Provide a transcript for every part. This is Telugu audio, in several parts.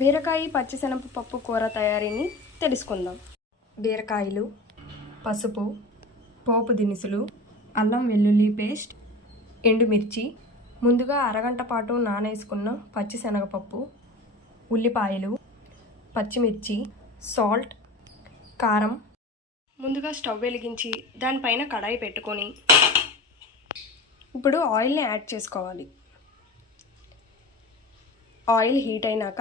బీరకాయ పచ్చిశనగపప్పు కూర తయారీని తెలుసుకుందాం. బీరకాయలు, పసుపు, పోపు దినుసులు, అల్లం వెల్లుల్లి పేస్ట్, ఎండుమిర్చి, ముందుగా అరగంట పాటు నానేసుకున్న పచ్చిశనగపప్పు, ఉల్లిపాయలు, పచ్చిమిర్చి, సాల్ట్, కారం. ముందుగా స్టవ్ వెలిగించి దానిపైన కడాయి పెట్టుకొని ఇప్పుడు ఆయిల్ని యాడ్ చేసుకోవాలి. ఆయిల్ హీట్ అయినాక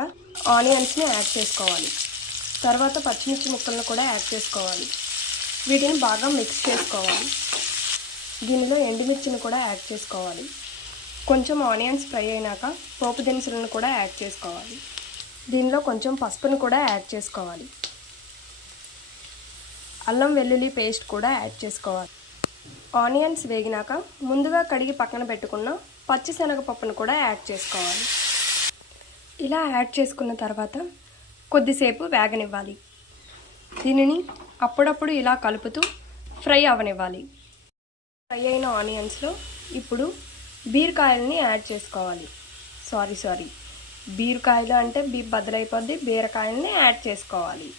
ఆనియన్స్ని యాడ్ చేసుకోవాలి. తర్వాత పచ్చిమిర్చి ముక్కలను కూడా యాడ్ చేసుకోవాలి. వీటిని బాగా మిక్స్ చేసుకోవాలి. దీనిలో ఎండుమిర్చిని కూడా యాడ్ చేసుకోవాలి. కొంచెం ఆనియన్స్ ఫ్రై అయినాక పోపు దినుసులను కూడా యాడ్ చేసుకోవాలి. దీనిలో కొంచెం పసుపును కూడా యాడ్ చేసుకోవాలి. అల్లం వెల్లుల్లి పేస్ట్ కూడా యాడ్ చేసుకోవాలి. ఆనియన్స్ వేగినాక ముందుగా కడిగి పక్కన పెట్టుకున్న పచ్చిశనగపప్పును కూడా యాడ్ చేసుకోవాలి. ఇలా యాడ్ చేసుకున్న తర్వాత కొద్దిసేపు వేగనివ్వాలి. దీనిని అప్పుడప్పుడు ఇలా కలుపుతూ ఫ్రై అవనివ్వాలి. ఫ్రై అయిన ఆనియన్స్లో ఇప్పుడు బీరకాయలని యాడ్ చేసుకోవాలి. బీరకాయలు అంటే బద్దలైపోద్ది. బీరకాయలని యాడ్ చేసుకోవాలి.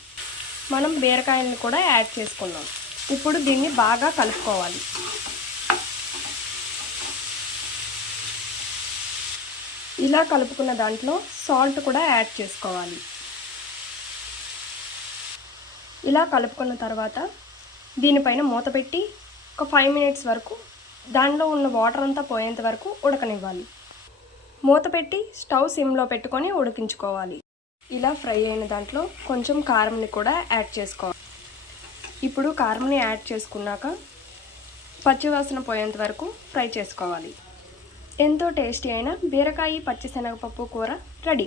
మనం బీరకాయలను కూడా యాడ్ చేసుకున్నాం. ఇప్పుడు దీన్ని బాగా కలుపుకోవాలి. ఇలా కలుపుకున్న దాంట్లో సాల్ట్ కూడా యాడ్ చేసుకోవాలి. ఇలా కలుపుకున్న తర్వాత దీనిపైన మూత పెట్టి ఒక 5 మినిట్స్ వరకు దానిలో ఉన్న వాటర్ అంతా పోయేంత వరకు ఉడకనివ్వాలి. మూత పెట్టి స్టవ్ సిమ్లో పెట్టుకొని ఉడికించుకోవాలి. ఇలా ఫ్రై అయిన దాంట్లో కొంచెం కారంని కూడా యాడ్ చేసుకోవాలి. ఇప్పుడు కారంని యాడ్ చేసుకున్నాక పచ్చివాసన పోయేంత వరకు ఫ్రై చేసుకోవాలి. ఎంతో టేస్టీ అయిన బీరకాయ పచ్చిశనగపప్పు కూర రెడీ.